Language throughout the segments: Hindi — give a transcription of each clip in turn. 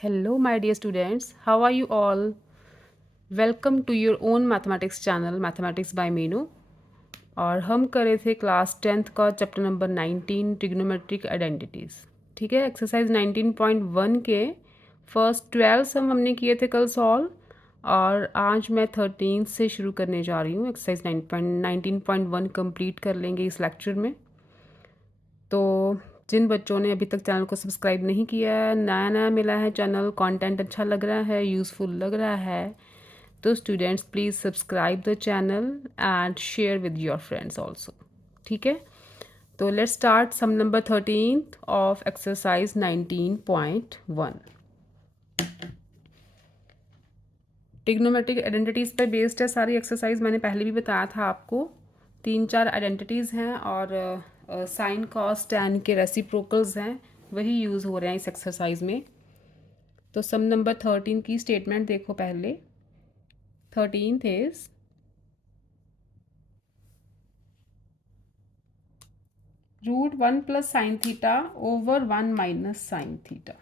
Hello, my dear students. How are you all? Welcome to your own mathematics channel, Mathematics by Meenu. और हम कर रहे थे क्लास 10th का चैप्टर नंबर 19 ट्रिग्नोमेट्रिक आइडेंटिटीज़। ठीक है, एक्सरसाइज 19.1 के फर्स्ट 12 सम हमने किए थे कल सॉल्व, और आज मैं 13 से शुरू करने जा रही हूँ। एक्सरसाइज 19.1 कंप्लीट कर लेंगे इस लेक्चर में। तो जिन बच्चों ने अभी तक चैनल को सब्सक्राइब नहीं किया है, नया नया मिला है चैनल, कंटेंट अच्छा लग रहा है, यूज़फुल लग रहा है, तो students please subscribe the channel and share with your friends also. ठीक है, तो let's start sum number 13 of exercise 19.1। Trigonometric identities पर बेस्ड है सारी एक्सरसाइज। मैंने पहले भी बताया था आपको, 3-4 आइडेंटिटीज़ हैं और साइन कॉस टैन के रेसिप्रोकल्स हैं, वही यूज़ हो रहे हैं इस एक्सरसाइज में। तो सम नंबर 13 की स्टेटमेंट देखो पहले। 13th is √1 plus sine theta over 1 minus sine theta.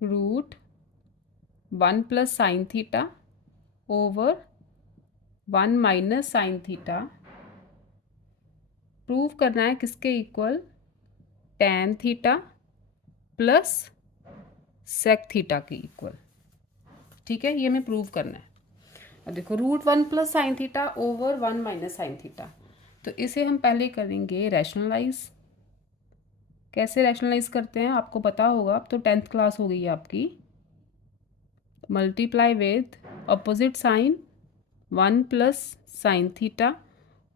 √1 plus sine theta over 1 minus sine theta prove करना है किसके equal? Tan theta plus sec theta के इक्वल। ठीक है, ये हमें प्रूव करना है। अब देखो, √1 plus sine theta over 1 minus sine theta, तो इसे हम पहले करेंगे रैशनलाइज। कैसे रैशनलाइज करते हैं आपको पता होगा, अब तो 10th क्लास हो गई है आपकी। Multiply with opposite sign 1 plus sine theta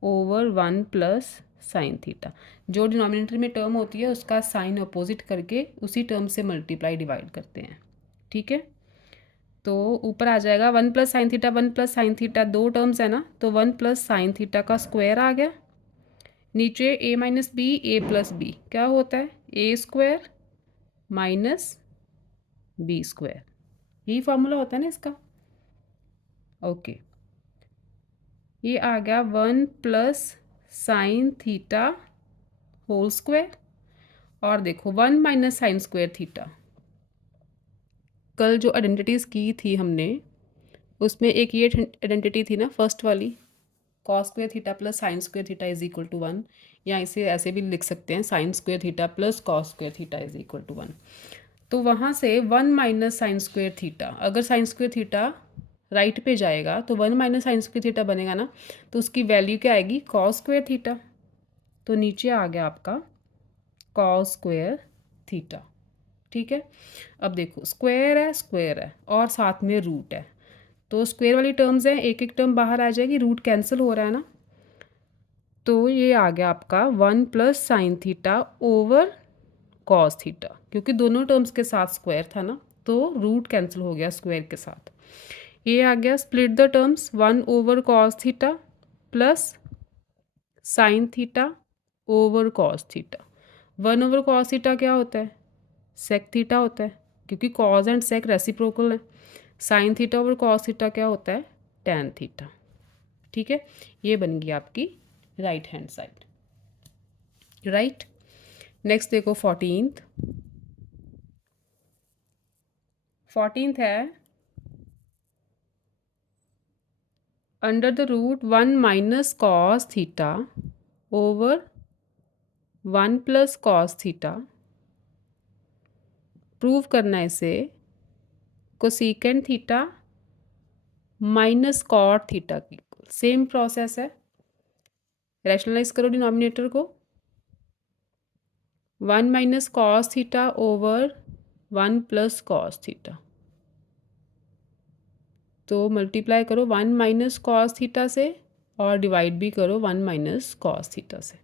over 1 plus sine theta. जो डिनोमिनेटर में टर्म होती है उसका साइन अपोजिट करके उसी टर्म से मल्टीप्लाई डिवाइड करते हैं। ठीक है, तो ऊपर आ जाएगा 1 plus sine theta, 1 plus sine theta, दो टर्म्स है ना, तो 1 प्लस साइन थीटा का स्क्वायर आ गया। नीचे a minus B, A plus B क्या होता है? A square minus B square, यही फॉर्मूला होता है ना इसका। ओके, ये आ गया 1 plus sine theta whole square, और देखो 1 माइनस साइन स्क्वायर थीटा। कल जो आइडेंटिटीज़ की थी हमने, उसमें एक ये आइडेंटिटी थी ना फर्स्ट वाली, cos square theta plus sine square theta is equal to 1, या इसे ऐसे भी लिख सकते हैं, sine square theta plus cos square theta is equal to 1। तो वहाँ से 1 माइनस साइन स्क्वायर थीटा, अगर साइन स्क्वायर थीटा राइट पे जाएगा तो 1 माइनस साइन स्क्वायर थीटा बनेगा ना, तो उसकी वैल्यू क्या आएगी? Cos square theta. तो नीचे आ गया आपका कॉस स्क्वायर थीटा। ठीक है, अब देखो स्क्वायर है और साथ में रूट है, तो स्क्वायर वाली टर्म्स हैं, एक एक टर्म बाहर आ जाएगी, रूट कैंसिल हो रहा है ना, तो ये आ गया आपका 1 plus sine theta over cos theta, क्योंकि दोनों टर्म्स के साथ स्क्वायर था ना, तो रूट कैंसिल हो गया स्क्वायर के साथ। ये आ गया split the terms, 1 over cos theta plus sine theta over cos theta. 1 over cos theta क्या होता है? सेक थीटा होता है, क्योंकि कॉस एंड सेक रेसिप्रोकल है। Sine theta over cos theta क्या होता है? Tan theta. ठीक है, ये बन गई आपकी right hand side. Right, next देखो 14th है under the root 1 minus cos theta over 1 plus cos theta. Prove करना है इसे cosecant theta minus cot theta की इक्वल। सेम प्रोसेस है, रैशनलाइज करो डिनोमिनेटर को। 1 minus cos theta over 1 plus cos theta, तो मल्टीप्लाई करो 1 माइनस कॉस थीटा से और डिवाइड भी करो 1 माइनस कॉस थीटा से।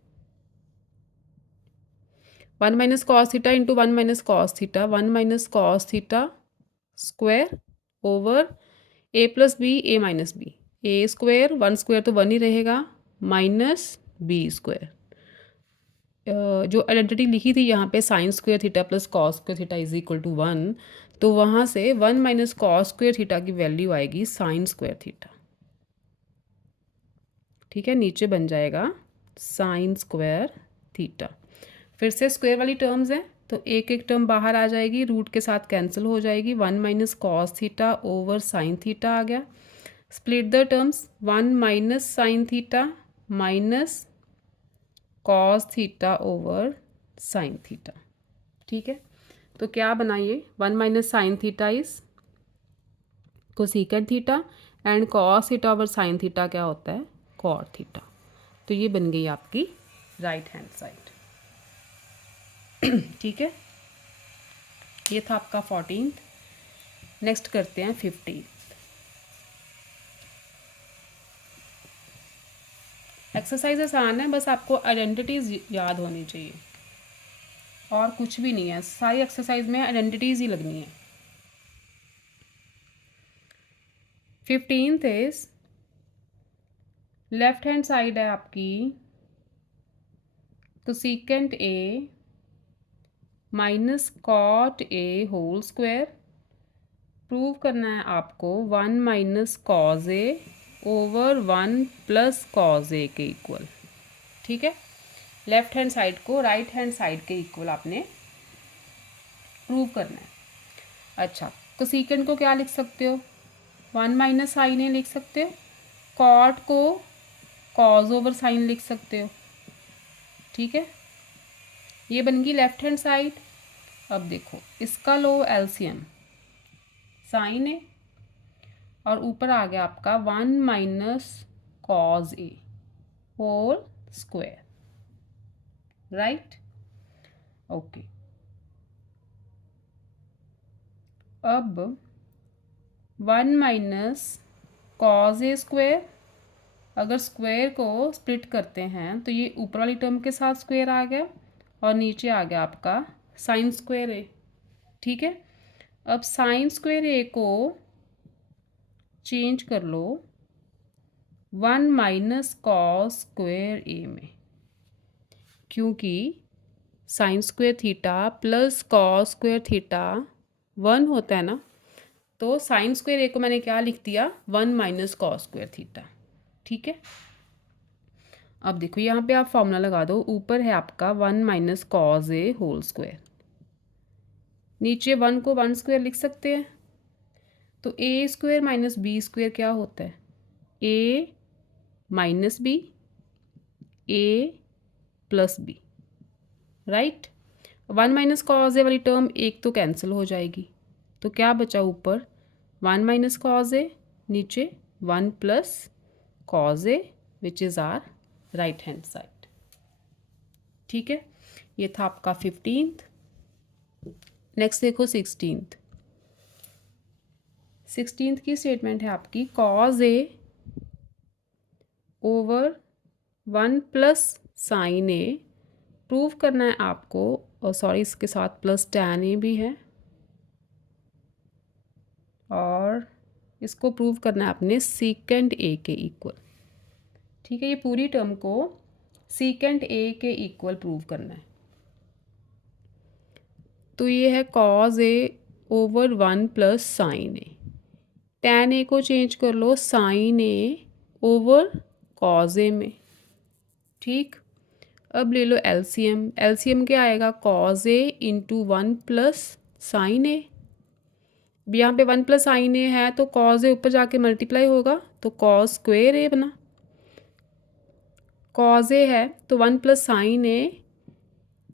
1 minus cos theta into 1 minus cos theta, 1 minus cos theta square over A plus B, A minus B, A square, 1 square तो 1 ही रहेगा, माइनस बी स्क्वायर। जो आइडेंटिटी लिखी थी यहाँ पे sine square theta plus cos square theta is equal to 1, तो वहाँ से 1 माइनस कॉस स्क्वायर थीटा की वैल्यू आएगी साइन स्क्वायर थीटा। ठीक है, नीचे बन जाएगा साइन स्क्वायर थीटा। फिर से स्क्वायर वाली टर्म्स हैं, तो एक एक टर्म बाहर आ जाएगी, रूट के साथ कैंसिल हो जाएगी, 1 minus cos theta over sine theta आ गया। Split the terms, 1 minus sine theta minus cos theta over sine theta. ठीक है, तो क्या बनाइए, 1 minus sine theta is cosecant theta and cos theta over sine theta क्या होता है, कॉट थीटा। तो ये बन गई आपकी राइट हैंड साइड। ठीक है, ये था आपका 14th। नेक्स्ट करते हैं 15। एक्सरसाइज आसान है, बस आपको आइडेंटिटीज याद होनी चाहिए और कुछ भी नहीं है, सारी एक्सरसाइज में आइडेंटिटीज ही लगनी है। 15th is left hand side है आपकी cosecant A minus cot A whole square. Prove करना है आपको 1 minus cos A over 1 plus cos A के इक्वल। ठीक है, लेफ्ट हैंड साइड को राइट हैंड साइड के इक्वल आपने प्रूव करना है। अच्छा, कोसेकेंट को क्या लिख सकते हो, 1 माइनस साइन ए लिख सकते हो, कॉट को कॉज ओवर साइन लिख सकते हो। ठीक है, ये बन गई लेफ्ट हैंड साइड। अब देखो इसका लो एलसीएम, साइन ए और ऊपर आ गया आपका 1 माइनस कॉज ए होल स्क्वायर, राइट। ओके, अब 1 माइनस कॉज ए स्क्वायर, अगर स्क्वायर को स्प्लिट करते हैं तो ये ऊपर वाली टर्म के साथ स्क्वायर आ गया और नीचे आ गया आपका साइन स्क्वायर ए। ठीक है, अब साइन स्क्वायर ए को चेंज कर लो 1 माइनस कॉस स्क्वायर ए में, क्योंकि sign square theta plus cos square theta 1 होता है ना, तो साइन स्क्वायर ए को मैंने क्या लिख दिया, 1 माइनस कॉस स्क्वायर थीटा। ठीक है, अब देखो यहाँ पे आप फॉर्मूला लगा दो, ऊपर है आपका 1 minus cos A whole square, नीचे 1 को 1 स्क्वायर लिख सकते हैं, तो A square minus B square क्या होता है, A minus B A plus B, right. 1 minus cos A वाली टर्म एक तो कैंसिल हो जाएगी, तो क्या बचा ऊपर 1 माइनस कॉज ए, नीचे 1 plus cos A which is our right hand side. ठीक है, ये था आपका 15th। नेक्स्ट देखो 16th। 16th की स्टेटमेंट है आपकी cause A over 1 plus sine A. Prove करना है आपको, और सॉरी इसके साथ प्लस टैन ए भी है, और इसको प्रूव करना है आपने सीकेंट ए के इक्वल। ठीक है, ये पूरी टर्म को सीकेंट ए के इक्वल प्रूव करना है। तो ये है cause A over 1 plus sine A, tan A को चेंज कर लो साइन ए ओवर कॉज ए में। ठीक, अब ले लो एलसीएम, एलसीएम क्या आएगा, cause A into 1 plus sine ए। यहाँ पे 1 प्लस साइन ए है तो कॉज ए ऊपर जाके मल्टीप्लाई होगा, तो कॉज स्क्वेयर ए बना, कॉज ए है तो 1 प्लस साइन ए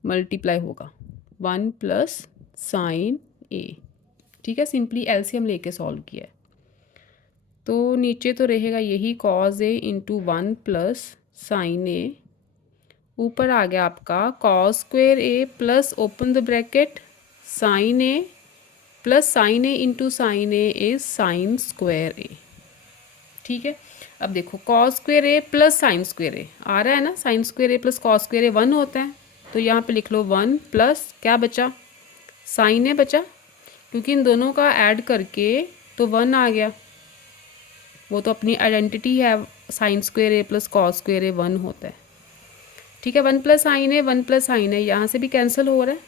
मल्टीप्लाई होगा 1 प्लस साइन ए। ठीक है, सिंपली एलसीएम लेके सॉल्व किया है, तो नीचे तो रहेगा यही cos A into 1 plus sine A, ऊपर आ गया आपका cos square A plus open the bracket sine A plus sine A into sine A is sine square A. ठीक है, अब देखो cos square A plus sine square A आ रहा है ना, sine square A plus cos square A 1 होता है, तो यहाँ पे लिख लो 1 प्लस क्या बचा, साइन ए बचा, क्योंकि इन दोनों का ऐड करके तो 1 आ गया, वो तो अपनी आइडेंटिटी है, sign square A plus cos square A 1 होता है। ठीक है, 1 प्लस साइन ए 1 प्लस साइन ए यहाँ से भी कैंसिल हो रहा है,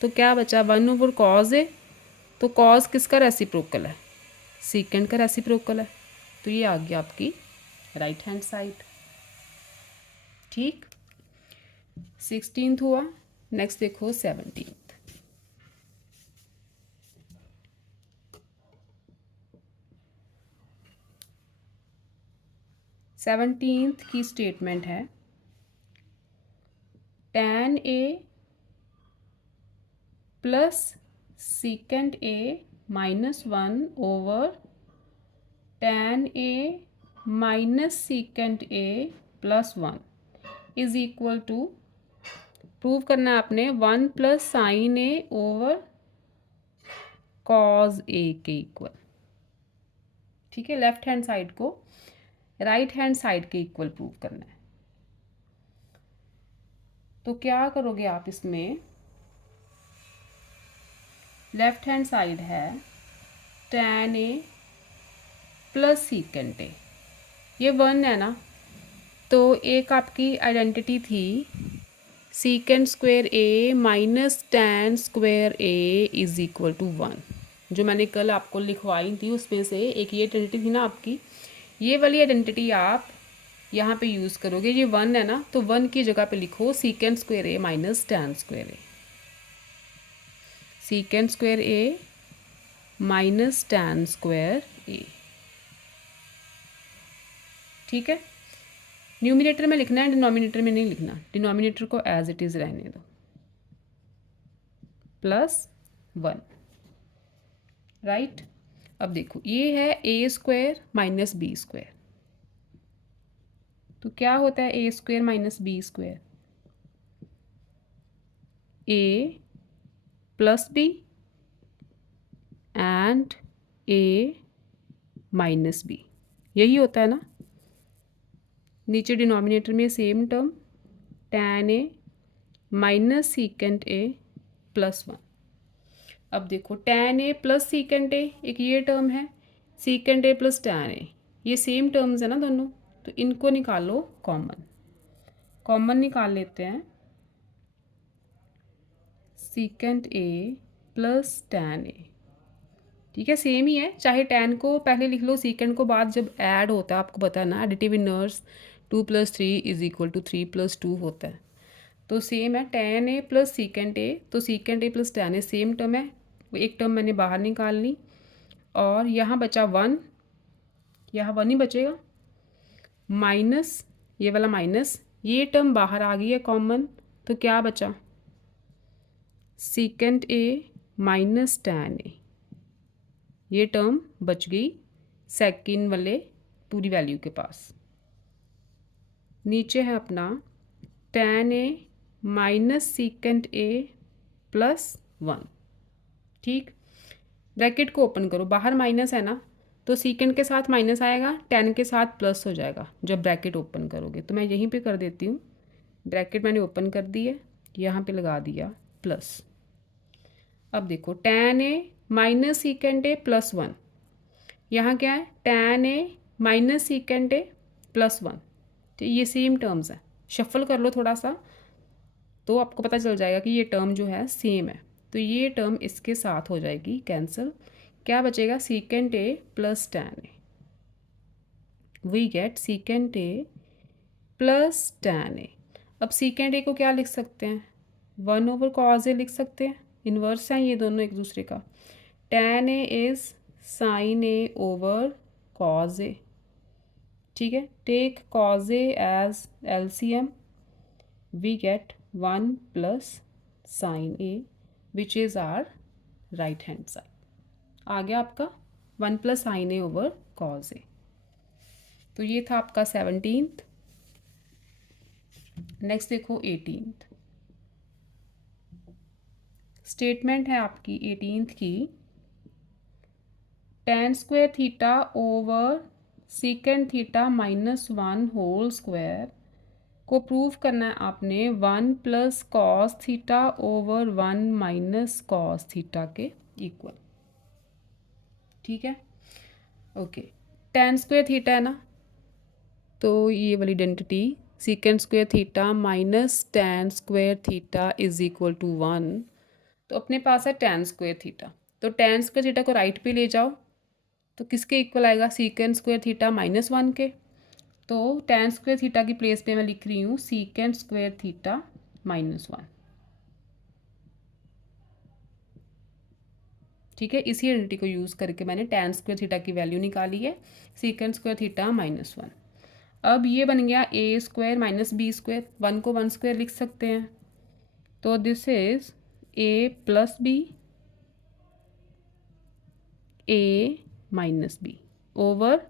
तो क्या बचा 1 ओवर कॉज ए, तो कॉज किसका रेसिप्रोकल है, सीकेंट का रेसिप्रोकल है, तो ये आ गया आपकी राइट हैंड साइड। ठीक, 16th हुआ। नेक्स्ट देखो 17th। 17th की स्टेटमेंट है tan a plus secant a minus 1 over tan a minus secant a plus 1 is equal to, prove करना है आपने, 1 plus sine A over cos A के इक्वल। ठीक है, लेफ्ट हैंड साइड को राइट हैंड साइड के इक्वल प्रूव करना है। तो क्या करोगे आप इसमें, लेफ्ट हैंड साइड है tan A plus secant A, ये 1 है ना, तो एक आपकी आइडेंटिटी थी secant square A minus tan square A is equal to 1, जो मैंने कल आपको लिखवाई थी उसमें से एक ये आइडेंटिटी थी ना आपकी। ये वाली आइडेंटिटी आप यहाँ पे यूज़ करोगे, ये 1 है ना, तो 1 की जगह पे लिखो secant square A minus tan square A, secant square A minus tan square A. ठीक है, न्यूमिनेटर में लिखना है, डिनोमिनेटर में नहीं लिखना, डिनोमिनेटर को एज इट इज़ रहने दो, प्लस 1। राइट, अब देखो ये है A square minus B square, तो क्या होता है A square minus B square, A plus B and A minus B, यही होता है ना। नीचे डिनोमिनेटर में same term tan A minus secant A plus 1। अब देखो tan A plus secant A, एक ये टर्म है, secant A plus tan A, ये सेम टर्म्स है ना दोनों, तो इनको निकालो कॉमन, कॉमन निकाल लेते हैं, सीकेंट ए प्लस tan ए। ठीक है, सेम ही है, चाहे tan को पहले लिख लो, सीकेंट को बाद जब ऐड होता है, आपको पता है ना additive inverse 2 + 3 is equal to 3 + 2 होता है, तो सेम है tan A plus secant A, तो secant A plus tan A same term है, एक टर्म मैंने बाहर निकाल ली, और यहाँ बचा 1, यहाँ 1 ही बचेगा, माइनस ये वाला माइनस, ये टर्म बाहर आ गई है कॉमन, तो क्या बचा, secant A minus tan A, ये टर्म बच गई सेकेंड वाले पूरी वैल्यू के पास। नीचे है अपना tan A minus secant A plus 1। ठीक, ब्रैकेट को ओपन करो, बाहर माइनस है ना, तो सीकेंट के साथ माइनस आएगा, tan के साथ प्लस हो जाएगा जब ब्रैकेट ओपन करोगे, तो मैं यहीं पे कर देती हूँ, ब्रैकेट मैंने ओपन कर दी है, यहाँ पे लगा दिया प्लस। अब देखो tan A minus secant A plus 1, यहाँ क्या है tan A minus secant A plus 1, तो ये सेम टर्म्स है, शफल कर लो थोड़ा सा तो आपको पता चल जाएगा कि ये टर्म जो है सेम है, तो ये टर्म इसके साथ हो जाएगी कैंसिल, क्या बचेगा secant A plus tan A, we get secant A plus tan A. अब सीकेंट ए को क्या लिख सकते हैं, 1 ओवर कॉज ए लिख सकते हैं, इन्वर्स हैं ये दोनों एक दूसरे का, tan A is sine A over cos A. ठीक है, take cos A as LCM, we get 1 plus sine A which is our right hand side, आ गया आपका 1 plus sine A over cos A. तो ये था आपका 17th। नेक्स्ट देखो 18th स्टेटमेंट है आपकी 18th की, tan square theta over secant theta minus 1 whole square को प्रूव करना है आपने 1 plus cos theta over 1 minus cos theta के इक्वल। ठीक है, ओके, tan स्क्वायर थीटा है ना, तो ये वाली identity secant square theta minus tan square theta is equal to 1, तो अपने पास है tan स्क्वायर थीटा, तो tan स्क्वायर थीटा को राइट पे ले जाओ, तो किसके इक्वल आएगा, सीकेंट स्क्वायर थीटा माइनस 1 के, तो tan स्क्वायर थीटा की प्लेस पे मैं लिख रही हूँ सीकेंट स्क्वायर थीटा माइनस 1। ठीक है, इसी आइडेंटिटी को यूज़ करके मैंने tan स्क्वायर थीटा की वैल्यू निकाली है, सीकेंट स्क्वायर थीटा माइनस 1। अब ये बन गया A square minus B square, 1 को 1 स्क्वायर लिख सकते हैं, तो this is A plus B A minus B over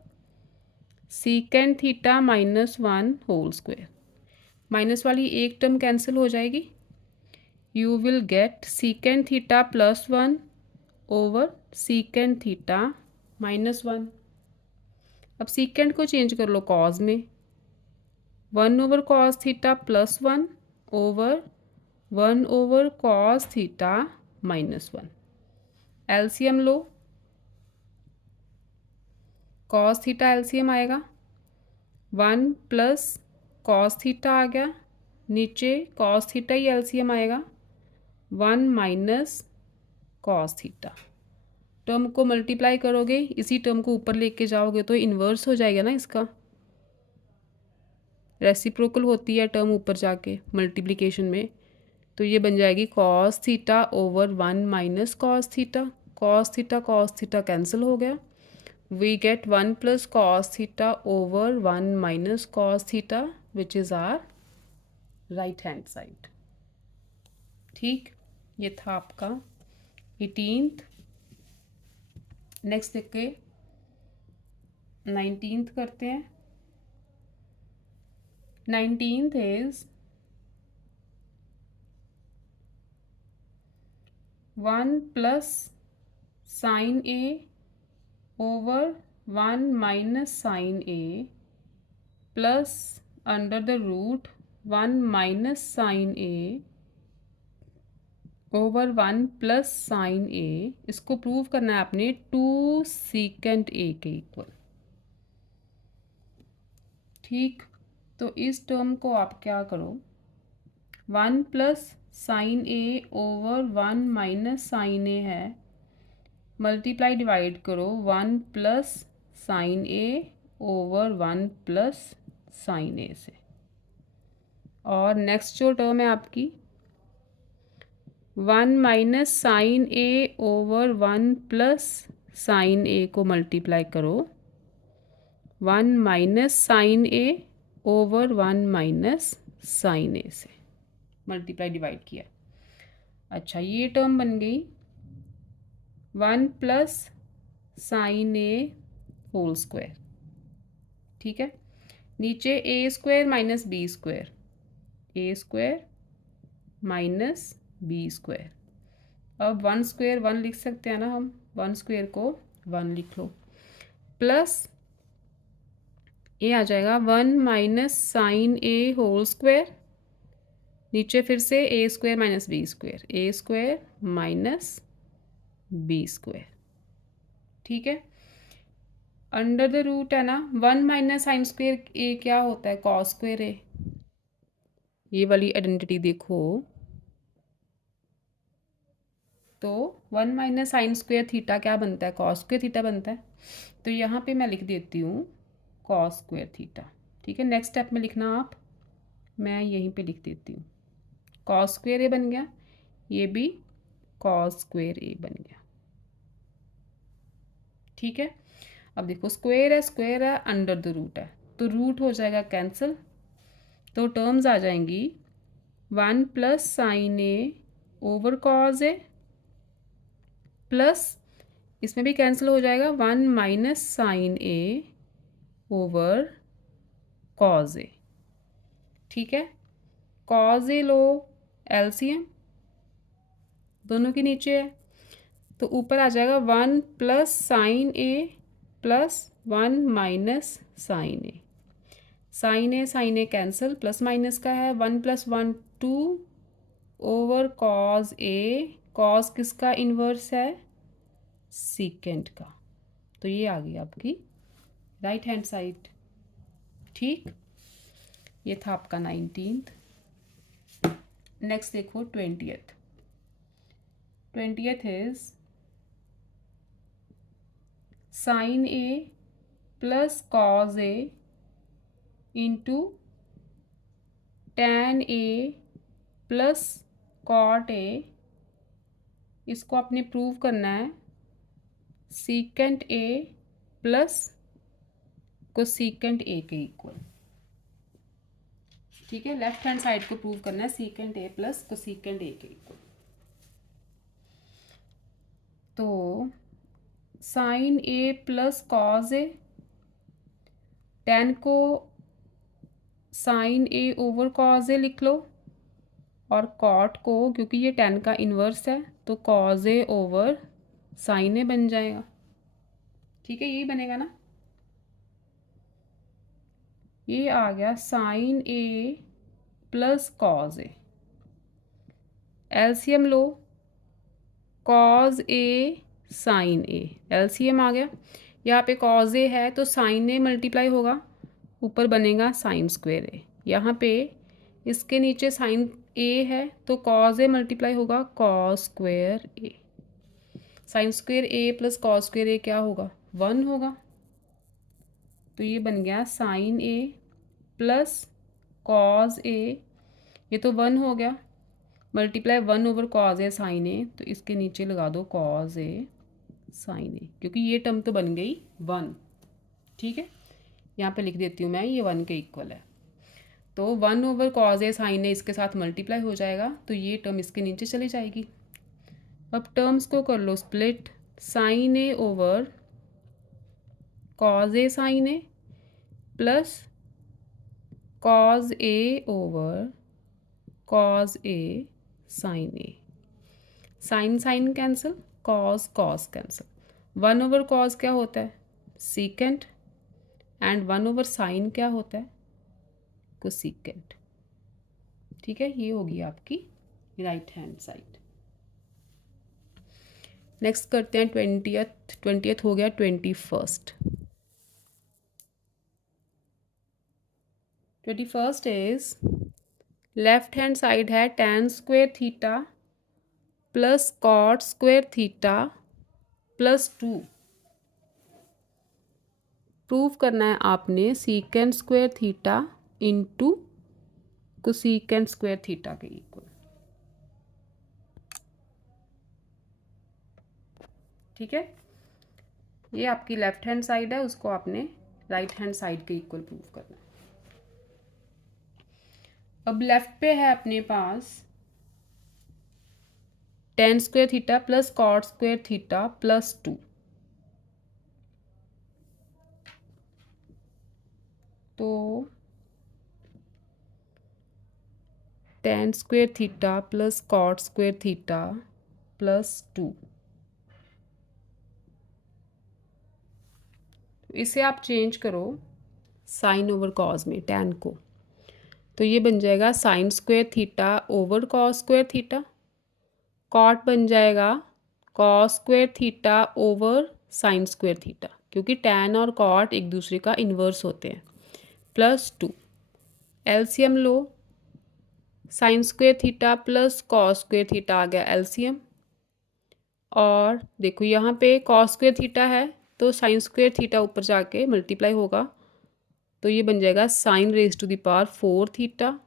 secant theta minus 1 whole square. Minus वाली एक टर्म कैंसिल हो जाएगी, you will get secant theta plus 1 over secant theta minus 1। अब सीकेंड को चेंज कर लो कॉज में, 1 over cos theta plus 1 over 1 over cos theta minus 1। LCM लो, कॉस थीटा एलसीएम आएगा 1 प्लस कॉस थीटा आ गया, नीचे कॉस थीटा ही एलसीएम आएगा 1 माइनस कॉस थीटा। टर्म को मल्टीप्लाई करोगे, इसी टर्म को ऊपर लेके जाओगे तो इन्वर्स हो जाएगा ना, इसका रेसिप्रोकल होती है टर्म ऊपर जाके मल्टीप्लिकेशन में, तो ये बन जाएगी cos theta over 1 minus cos theta. Cos theta cancel हो गया, we get 1 plus cos theta over 1 minus cos theta which is our right hand side. ठीक, ये था आपका 18th। नेक्स्ट देख के 19th करते हैं। 19th is 1 plus sine A over 1 minus sine A plus under the root 1 minus sine A over 1 plus sine A. इसको प्रूव करना है आपने 2 सीकेंट ए के इक्वल। ठीक, तो इस टर्म को आप क्या करो, 1 plus sine A over 1 minus sine ए है, मल्टीप्लाई डिवाइड करो 1 plus sine A over 1 plus sine ए से। और नेक्स्ट जो टर्म है आपकी 1 minus sine A over 1 plus sine ए को मल्टीप्लाई करो 1 minus sine A over 1 minus sine ए से, मल्टीप्लाई डिवाइड किया। अच्छा, ये टर्म बन गई 1 प्लस साइन ए होल स्क्वायर। ठीक है, नीचे ए स्क्वायर माइनस बी स्क्वायर, ए स्क्वायर माइनस बी स्क्वायर। अब 1 स्क्वायर 1 लिख सकते हैं ना हम, 1 स्क्वायर को 1 लिख लो, प्लस ये आ जाएगा 1 माइनस साइन ए होल स्क्वायर, नीचे फिर से ए स्क्वायर माइनस बी स्क्वायर, ए स्क्वायर माइनस बी स्क्वायर। ठीक है, अंडर द रूट है ना, 1 माइनस साइन स्क्वायर ए क्या होता है, कॉस स्क्वायर ए। ये वाली आइडेंटिटी देखो तो 1 माइनस साइन स्क्वायर थीटा क्या बनता है, कॉस स्क्वायर थीटा बनता है। तो यहाँ पे मैं लिख देती हूँ कॉस स्क्वायर थीटा। ठीक है, नेक्स्ट स्टेप में लिखना आप, मैं यहीं पे लिख देती हूँ कॉस स्क्वायर ए बन गया, ये भी कॉस स्क्वायर ए बन गया। ठीक है, अब देखो स्क्वायर है अंडर द रूट है, तो रूट हो जाएगा कैंसिल, तो टर्म्स आ जाएंगी 1 plus sine A over cos A plus इसमें भी कैंसिल हो जाएगा 1 minus sine A over cos A. ठीक है, कॉज ए लो एलसीएम दोनों के नीचे है, तो ऊपर आ जाएगा 1 plus sine A plus 1 minus sine A cancel, plus minus का है 1 प्लस 1 2 ओवर कॉज ए, कॉज किसका इन्वर्स है, सीकेंट का, तो ये आ गई आपकी राइट हैंड साइड। ठीक, ये था आपका 19th। नेक्स्ट देखो 20th। 20th is sine A plus cos A into tan A plus cot A. इसको आपने प्रूव करना है secant A plus cosecant A के इक्वल। ठीक है, लेफ्ट हैंड साइड को प्रूव करना है secant A plus cosecant A के इक्वल। तो sine A plus cos A, tan को sine A over cos A लिख लो, और कॉट को, क्योंकि ये टेन का इन्वर्स है, तो कॉज ए ओवर साइन ए बन जाएगा। ठीक है, यही बनेगा ना। ये आ गया sign A plus cos A, LCM low, cause A sine A, LCM आ गया। यहाँ पे कॉज ए है तो साइन ए मल्टीप्लाई होगा, ऊपर बनेगा साइन स्क्वेयर ए। यहाँ पे इसके नीचे साइन ए है तो कॉज ए मल्टीप्लाई होगा cos square A. Sign square A plus cos square ए क्या होगा, 1 होगा। तो ये बन गया साइन ए प्लस कॉज ए, ये तो 1 हो गया, multiply 1 over cos A sine ए, तो इसके नीचे लगा दो कॉज ए साइन ए, क्योंकि ये टर्म तो बन गई 1। ठीक है, यहाँ पे लिख देती हूँ मैं, ये 1 के इक्वल है। तो 1 ओवर कॉज ए साइन ए इसके साथ मल्टीप्लाई हो जाएगा, तो ये टर्म इसके नीचे चली जाएगी। अब टर्म्स को कर लो split, sine A over cos A sine A plus cos A over cos A sine A, sine sine cancel, cos cos cancel. 1 over cos क्या होता है, सीकेंट, एंड 1 ओवर साइन क्या होता है, कोसीकेंट। ठीक है, ये होगी आपकी राइट हैंड साइड। नेक्स्ट करते हैं 20th हो गया 21st। 21st is left hand side है tan square theta plus cot square theta plus 2। Prove करना है आपने secant square theta into cosecant square theta के इक्वल। ठीक है, ये आपकी लेफ्ट हैंड साइड है, उसको आपने राइट हैंड साइड के इक्वल प्रूव करना है। अब लेफ्ट पे है अपने पास tan square theta plus cot square theta plus 2। तो tan square theta plus cot square theta plus 2, इसे आप चेंज करो साइन ओवर कॉज में tan को, तो ये बन जाएगा sine square theta over cos square theta, cot बन जाएगा cos square theta over sine square theta, क्योंकि tan और कॉट एक दूसरे का इन्वर्स होते हैं, प्लस 2। एलसीएम लो, sine square theta plus cos square theta आ गया एलसीएम, और देखो यहाँ पे कॉस स्क्वेयर थीटा है तो साइन स्क्वेयर थीटा ऊपर जाके मल्टीप्लाई होगा, तो ये बन जाएगा sine raise to the power 4 theta.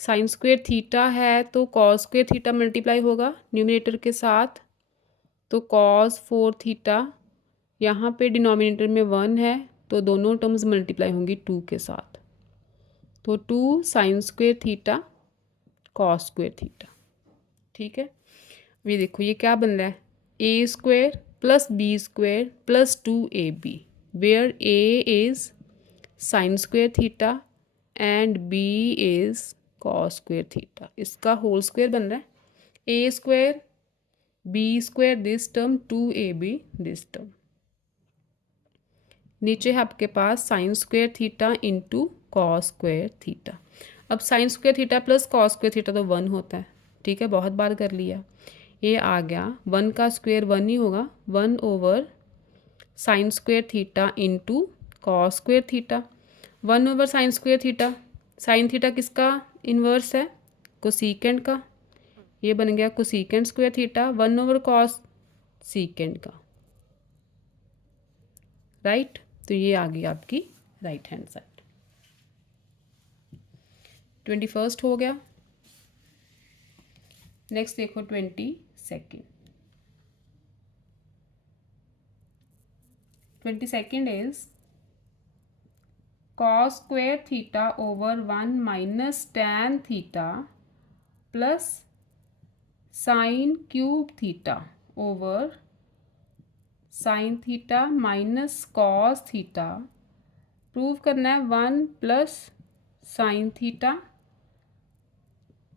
Sine square theta है तो कॉस स्क्वेयर थीटा मल्टीप्लाई होगा न्यूमरेटर के साथ, तो कॉस 4 थीटा, यहाँ पे डिनोमिनेटर में 1 है तो दोनों टर्म्स मल्टीप्लाई होंगी 2 के साथ, तो 2 sine square theta cos square theta. ठीक है, ये देखो ये क्या बन रहा है, A square plus B square plus 2ab, where A is sine square theta and B is cos square theta, इसका होल स्क्वेयर बन रहा है A square B square this term 2ab this term. नीचे है आपके पास sine square theta into cos square theta. अब sine square theta plus cos square theta तो 1 होता है, ठीक है, बहुत बार कर लिया। ये आ गया 1 का स्क्वेयर 1 ही होगा, 1 over sine square theta into cos square theta, 1 over sine square theta, sine theta किसका इन्वर्स है, कोसीकेंट का, ये बन गया cosecant square theta, 1 over cos secant का, राइट। तो ये आ गई आपकी राइट हैंड साइड। 21st हो गया। नेक्स्ट देखो 22nd। 22nd is cos square theta over 1 minus tan theta plus sign cube theta over sine theta minus cos theta. Prove करना है 1 plus sine theta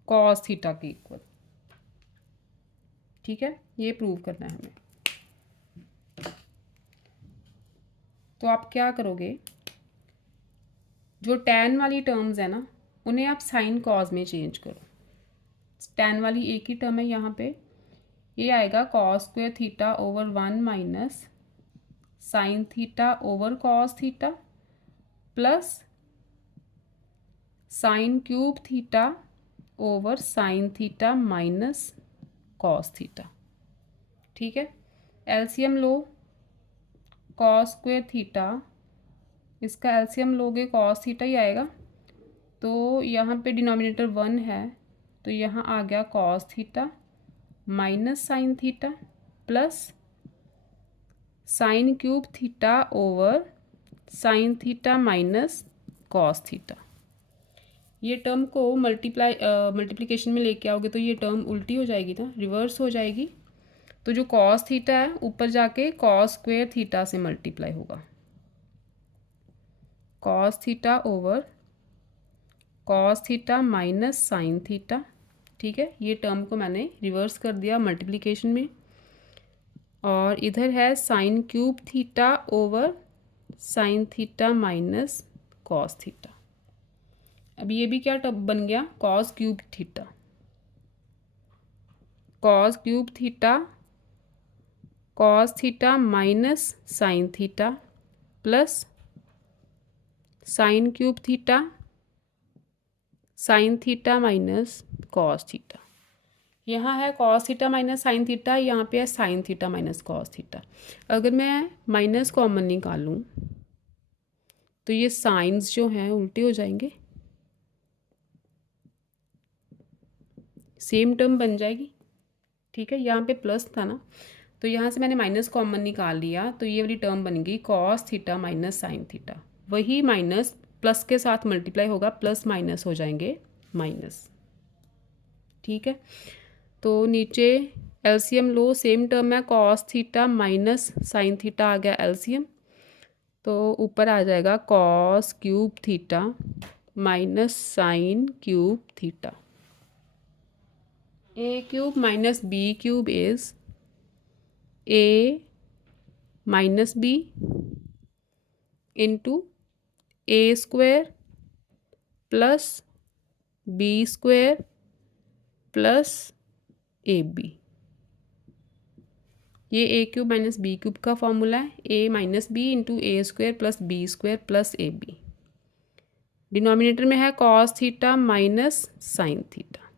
cos theta के इक्वल। ठीक है, ये प्रूव करना है हमें। तो आप क्या करोगे, जो टैन वाली टर्म्स है ना उन्हें आप साइन कॉस में चेंज करो। टैन वाली एक ही टर्म है यहाँ पे, ये आएगा cos square theta over 1 minus sine theta over cos theta plus sign cube theta over sine theta minus cos theta. ठीक है, एलसीएम लो, कॉस स्क्वायर थीटा, इसका एलसीएम लोगे कॉस थीटा ही आएगा। तो यहाँ पे डिनोमिनेटर 1 है तो यहाँ आ गया cos theta minus sine theta plus sign cube theta over sine theta minus cos theta. ये टर्म को मल्टीप्लिकेशन में लेके आओगे तो ये टर्म उल्टी हो जाएगी ना, रिवर्स हो जाएगी। तो जो कॉस थीटा है ऊपर जाके कॉस स्क्वायर थीटा से मल्टीप्लाई होगा, cos theta over cos theta minus sine theta. ठीक है, ये टर्म को मैंने रिवर्स कर दिया मल्टीप्लिकेशन में। और इधर है sign cube theta over sine theta minus cos theta. अब ये भी क्या टर्म बन गया, cos cube theta, cos cube theta cos theta minus sine theta plus sign cube theta sine theta minus cos theta. यहाँ है cos theta minus sine theta, यहाँ पे है sine theta minus cos theta. अगर मैं माइनस कॉमन निकालूँ तो ये साइंस जो हैं उल्टे हो जाएंगे, सेम टर्म बन जाएगी। ठीक है, यहाँ पे प्लस था ना तो यहाँ से मैंने माइनस कॉमन निकाल लिया तो ये वाली टर्म बन गई cos theta minus sine theta. वही माइनस प्लस के साथ मल्टीप्लाई होगा, प्लस माइनस हो जाएंगे माइनस। ठीक है, तो नीचे एलसीएम लो, सेम टर्म है cos theta minus sine theta आ गया एलसीएम, तो ऊपर आ जाएगा cos cube theta minus sine cube theta. A cube minus B cube is A minus B into A square plus B square plus A B. ये A cube minus B cube का फॉर्मूला है, A minus B into A square plus B square plus A B. Denominator में है cos theta minus sine theta,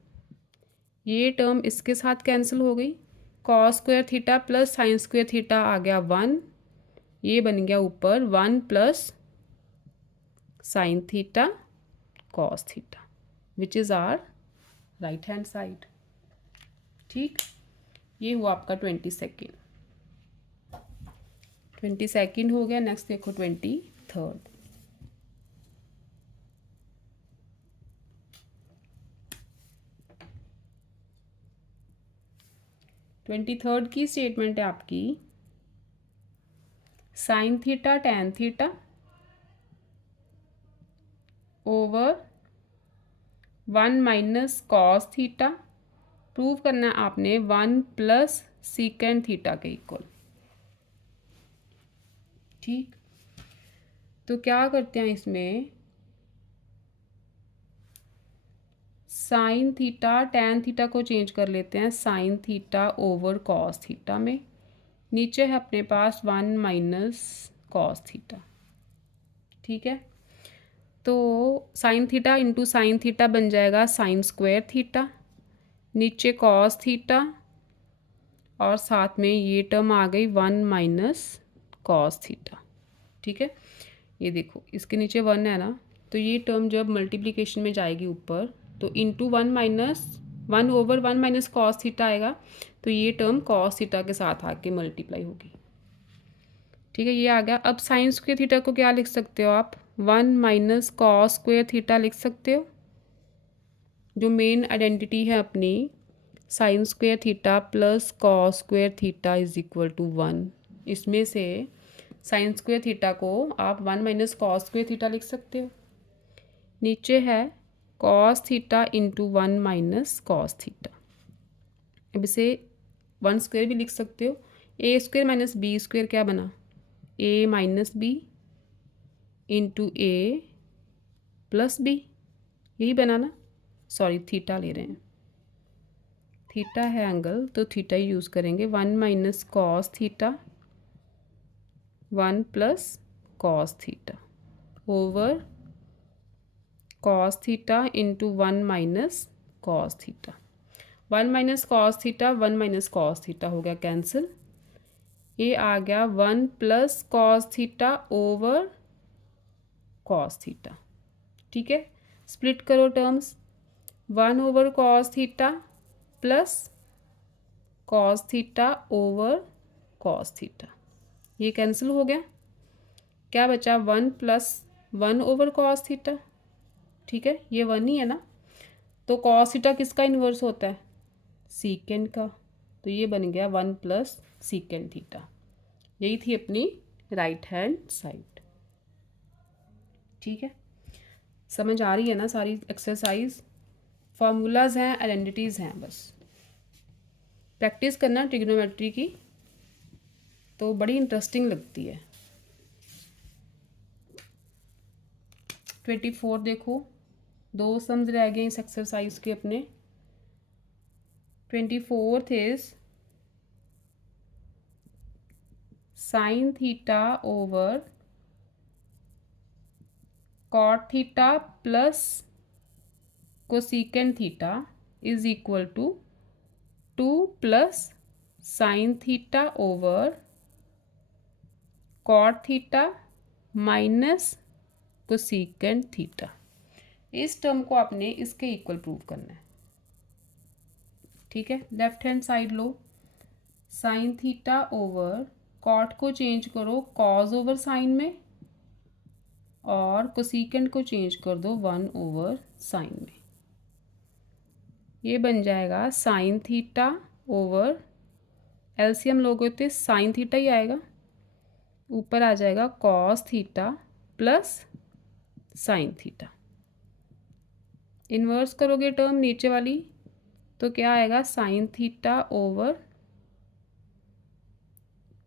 ये टर्म इसके साथ कैंसिल हो गई। Cos square theta plus sine square theta आ गया 1, ये बन गया ऊपर 1 plus sine theta cos theta which is our right hand side. ठीक, ये हुआ आपका 22nd हो गया। नेक्स्ट देखो 23rd। ट्वेंटी थर्ड की स्टेटमेंट है आपकी sine theta tan theta over 1 minus cos theta. Prove करना है आपने 1 प्लस सीकेंड थीटा के इक्वल। ठीक, तो क्या करते हैं इसमें, साइन थीटा टैन थीटा को चेंज कर लेते हैं sign theta over cos theta में। नीचे है अपने पास 1 माइनस कॉस थीटा। ठीक है, तो sine theta into sine theta बन जाएगा साइन स्क्वायर थीटा, नीचे कॉस थीटा और साथ में ये टर्म आ गई 1 माइनस कॉस थीटा। ठीक है, ये देखो इसके नीचे 1 है ना, तो ये टर्म जब मल्टीप्लिकेशन में जाएगी ऊपर तो into 1 over 1 minus cos theta आएगा, तो ये टर्म कॉस थीटा के साथ आके मल्टीप्लाई होगी। ठीक है, ये आ गया। अब साइन स्क्वायर थीटा को क्या लिख सकते हो आप, 1 माइनस कॉस स्क्वायर थीटा लिख सकते हो। जो मेन आइडेंटिटी है अपनी sine square theta plus cos square theta is equal to 1, इसमें से साइन स्क्वायर थीटा को आप 1 माइनस कॉस स्क्वायर थीटा लिख सकते हो। नीचे है cos theta into 1 minus cos theta. अब इसे 1 स्क्वायर भी लिख सकते हो। A square minus B square क्या बना, ए माइनस बी इंटू ए प्लस बी, यही बना ना। सॉरी थीटा ले रहे हैं, थीटा है एंगल तो थीटा ही यूज़ करेंगे। 1 minus cos theta 1 plus cos theta over cos theta into 1 minus cos theta. 1 minus cos theta 1 minus cos theta हो गया कैंसिल। ये आ गया 1 plus cos theta over cos theta. ठीक है, स्प्लिट करो terms. 1 over cos theta plus cos theta over cos theta, ये कैंसिल हो गया। क्या बचा, 1 प्लस 1 ओवर कॉस थीटा। ठीक है, ये 1 ही है ना। तो कॉस थीटा किसका इन्वर्स होता है, सीकेंड का। तो ये बन गया 1 प्लस सीकेंड थीटा। यही थी अपनी राइट हैंड साइड। ठीक है, समझ आ रही है ना सारी एक्सरसाइज। फॉर्मूलाज हैं, आइडेंटिटीज़ हैं, बस प्रैक्टिस करना ट्रिग्नोमेट्री की, तो बड़ी इंटरेस्टिंग लगती है। 24 देखो, 2 सम्स रह गए इस एक्सरसाइज के अपने। 24th is sine theta over cot theta plus cosecant theta is equal to 2 plus sine theta over cot theta minus cosecant theta. इस टर्म को आपने इसके इक्वल प्रूव करना है। ठीक है, लेफ्ट हैंड साइड लो, साइन थीटा ओवर कॉट को चेंज करो कॉज ओवर साइन में, और कोसेकेंड को चेंज कर दो 1 ओवर साइन में। ये बन जाएगा साइन थीटा ओवर, एलसीएम लोगे तो साइन थीटा ही आएगा, ऊपर आ जाएगा cos theta plus sine theta. Inverse करोगे टर्म नीचे वाली तो क्या आएगा, sign theta over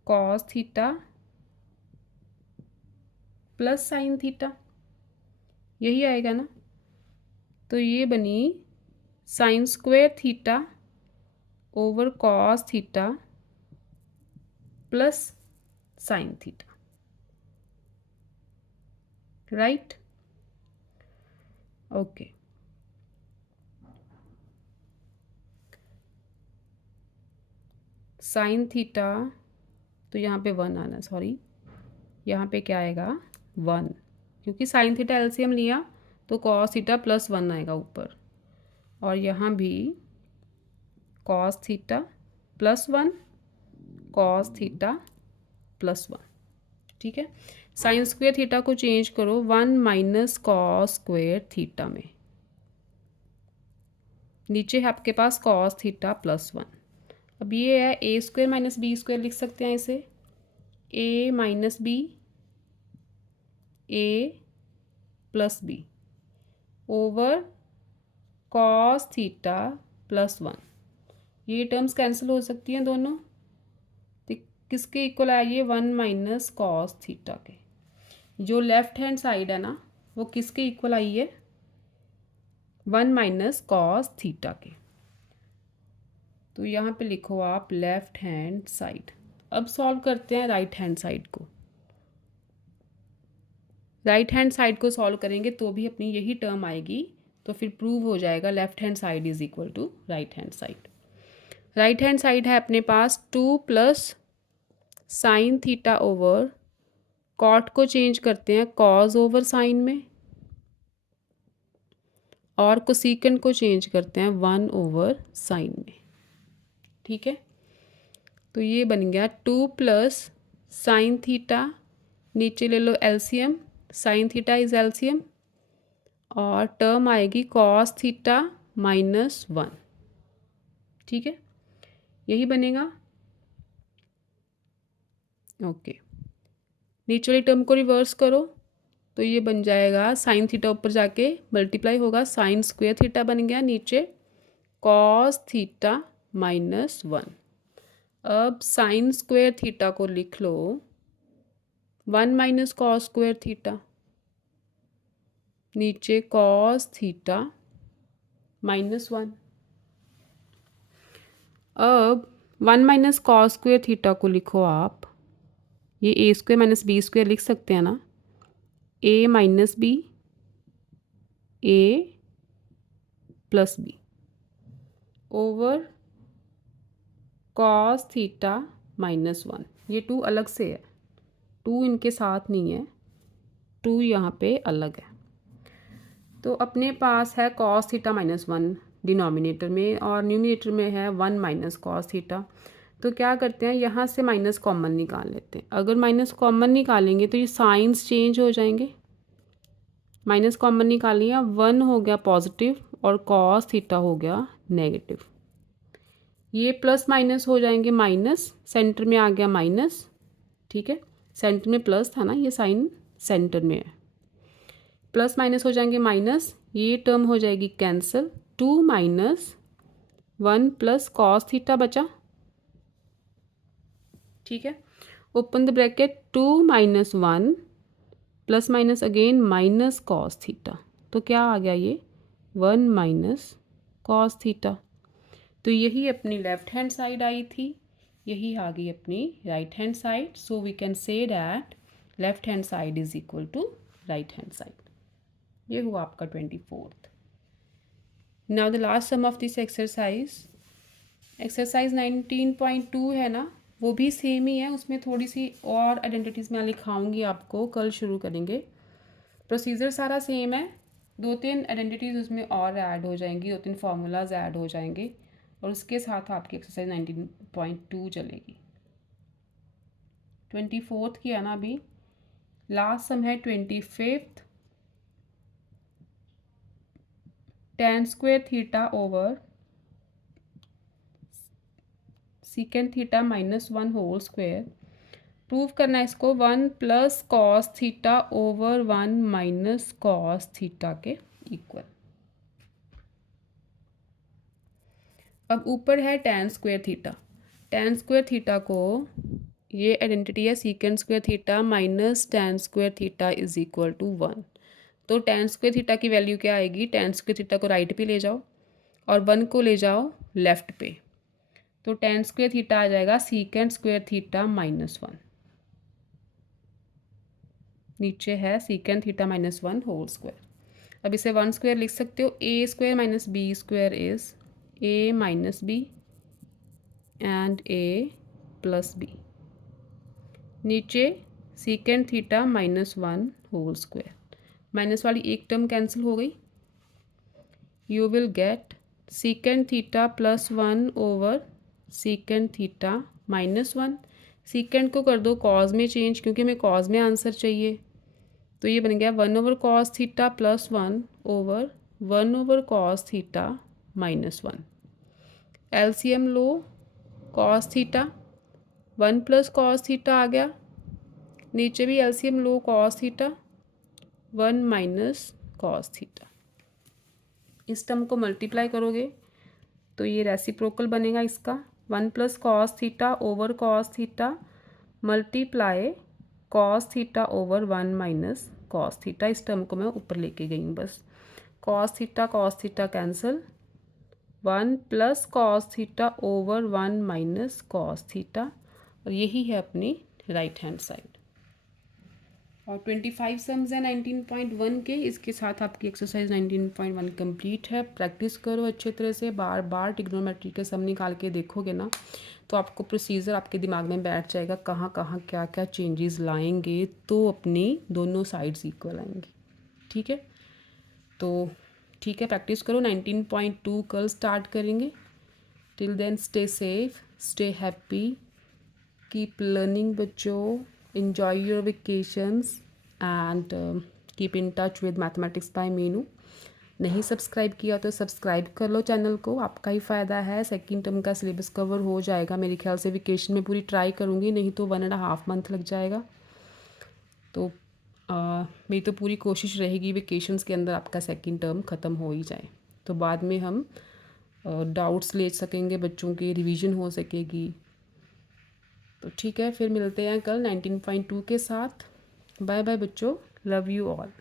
cos theta plus sine theta, यही आएगा ना। तो ये बनी sign square theta over cos theta plus sine theta, right. Okay, sine theta तो यहाँ पे 1 आना, सॉरी यहाँ पे क्या आएगा 1, क्योंकि साइन थीटा एलसीएम लिया तो कॉस थीटा प्लस 1 आएगा ऊपर, और यहाँ भी cos theta plus 1 cos theta plus 1। ठीक है, साइन स्क्वायर थीटा को चेंज करो 1 माइनस कॉस स्क्वायर थीटा में, नीचे है आपके पास कॉस थीटा प्लस 1। अब ये है A square minus B square, लिख सकते हैं इसे A minus B A plus B over cos theta plus 1। ये टर्म्स कैंसिल हो सकती हैं दोनों, तो किसके इक्वल है ये, 1 माइनस कॉस थीटा के। जो लेफ्ट हैंड साइड है ना वो किसके इक्वल आई है, 1 माइनस कॉस थीटा के। तो यहाँ पे लिखो आप लेफ्ट हैंड साइड। अब सॉल्व करते हैं राइट हैंड साइड को। राइट हैंड साइड को सॉल्व करेंगे तो भी अपनी यही टर्म आएगी, तो फिर प्रूव हो जाएगा left hand side is equal to right hand side. Right hand side है अपने पास 2 plus sine theta over cot को चेंज करते हैं कॉज ओवर साइन में, और कोसेकेंड को चेंज करते हैं 1 ओवर साइन में। ठीक है, तो ये बन गया 2 प्लस साइन थीटा, नीचे ले लो LCM, sine theta is LCM और टर्म आएगी कॉस थीटा -1। ठीक है, यही बनेगा। ओके, नीचे वाली टर्म को रिवर्स करो तो ये बन जाएगा साइन थीटा ऊपर जाके मल्टीप्लाई होगा, साइन स्क्वेयर थीटा बन गया, नीचे कॉस थीटा -1। अब साइन स्क्वेयर थीटा को लिख लो 1 माइनस कॉस स्क्वेयर थीटा, नीचे कॉस थीटा -1। अब 1 माइनस कॉस स्क्वेयर थीटा को लिखो आप, ये A square minus B square लिख सकते हैं ना, A minus B, A plus B over cos theta -1। ये 2 अलग से है, 2 इनके साथ नहीं है, 2 यहाँ पे अलग है। तो अपने पास है कॉस थीटा -1 डिनोमिनेटर में और न्यूमिनेटर में है 1 माइनस कॉस थीटा। तो क्या करते हैं, यहाँ से माइनस कॉमन निकाल लेते हैं। अगर माइनस कॉमन निकालेंगे तो ये साइंस चेंज हो जाएंगे। माइनस कॉमन निकालिए, 1 हो गया पॉजिटिव और कॉस थीटा हो गया नेगेटिव। ये प्लस माइनस हो जाएंगे माइनस, सेंटर में आ गया माइनस। ठीक है, सेंटर में प्लस था ना, ये साइन सेंटर में है, प्लस माइनस हो जाएंगे माइनस, ये टर्म हो जाएगी cancel. 2 minus 1 plus cos theta बचा। ठीक है, open the bracket, 2 minus 1 plus minus again minus cos theta, तो क्या आ गया ये 1 माइनस कॉस थीटा। तो यही अपनी लेफ्ट हैंड साइड आई थी, यही आ गई अपनी right hand side. So we can say that left hand side is equal to right hand side. ये हुआ आपका 24th। Now the last sum of this exercise, exercise 19.2 है ना, वो भी सेम ही है, उसमें थोड़ी सी और आइडेंटिटीज़ मैं लिखाऊंगी आपको, कल शुरू करेंगे। प्रोसीजर सारा सेम है, 2-3 आइडेंटिटीज़ उसमें और ऐड हो जाएंगी, 2-3 फार्मूलाज ऐड हो जाएंगे और उसके साथ आपकी एक्सरसाइज 19.2 चलेगी। 24th की है ना अभी, लास्ट सम है 25th। tan square theta over secant theta -1 whole square. Prove करना है इसको 1 plus cos theta over 1 minus cos theta के इक्वल। अब ऊपर है tan square theta, tan square theta को ये आइडेंटिटी है secant square theta minus tan square theta is equal to 1। तो tan स्क्वेयर थीटा की वैल्यू क्या आएगी, tan स्क्वेयर थीटा को राइट पे ले जाओ और 1 को ले जाओ लेफ्ट पे, तो tan स्क्वेयर थीटा आ जाएगा सीकेंड स्क्वेयर थीटा -1, नीचे है सीकेंड थीटा -1 होल स्क्वायर। अब इसे 1 स्क्वायर लिख सकते हो, A square minus B square is A minus B and A plus B, नीचे secant theta -1 whole square. Minus वाली एक टर्म कैंसिल हो गई, you will get secant theta +1 over secant theta -1। Secant को कर दो कॉज में चेंज, क्योंकि हमें कॉज में आंसर चाहिए, तो ये बन गया 1 over cos theta +1 over 1 over cos theta -1। LCM लो, cos theta 1 plus cos theta आ गया, नीचे भी एलसीएम लो, cos theta 1 minus cos theta. इस टर्म को मल्टीप्लाई करोगे तो ये रेसिप्रोकल बनेगा इसका, 1 plus cos theta over cos theta multiply cos theta over 1 minus cos theta. इस टर्म को मैं ऊपर लेके गई हूँ बस, cos theta cancel, 1 plus cos theta over 1 minus cos theta, और यही है अपनी राइट हैंड साइड। और 25 सम्स हैं 19.1 के, इसके साथ आपकी एक्सरसाइज 19.1 कंप्लीट है। प्रैक्टिस करो अच्छे तरह से, बार बार ट्रिग्नोमेट्री के सम निकाल के देखोगे ना तो आपको प्रोसीजर आपके दिमाग में बैठ जाएगा, कहाँ कहाँ क्या क्या चेंजेस लाएंगे तो अपनी दोनों साइड्स इक्वल आएंगी। ठीक है, तो ठीक है, प्रैक्टिस करो। 19.2 कल स्टार्ट करेंगे। Till then stay safe, stay happy, keep learning बच्चों, enjoy your vacations and keep in touch with mathematics bye Meenu. नहीं सब्सक्राइब किया तो सब्सक्राइब कर लो चैनल को, आपका ही फ़ायदा है। सेकंड टर्म का सिलेबस कवर हो जाएगा मेरे ख्याल से, वेकेशन में पूरी ट्राई करूँगी, नहीं तो 1.5 मंथ लग जाएगा। तो मेरी तो पूरी कोशिश रहेगी वेकेशंस के अंदर आपका सेकंड टर्म ख़त्म हो ही जाए, तो बाद में हम डाउट्स ले सकेंगे बच्चों के, रिवीजन हो सकेगी। तो ठीक है, फिर मिलते हैं कल 19.2 के साथ। बाय बाय बच्चों, लव यू ऑल।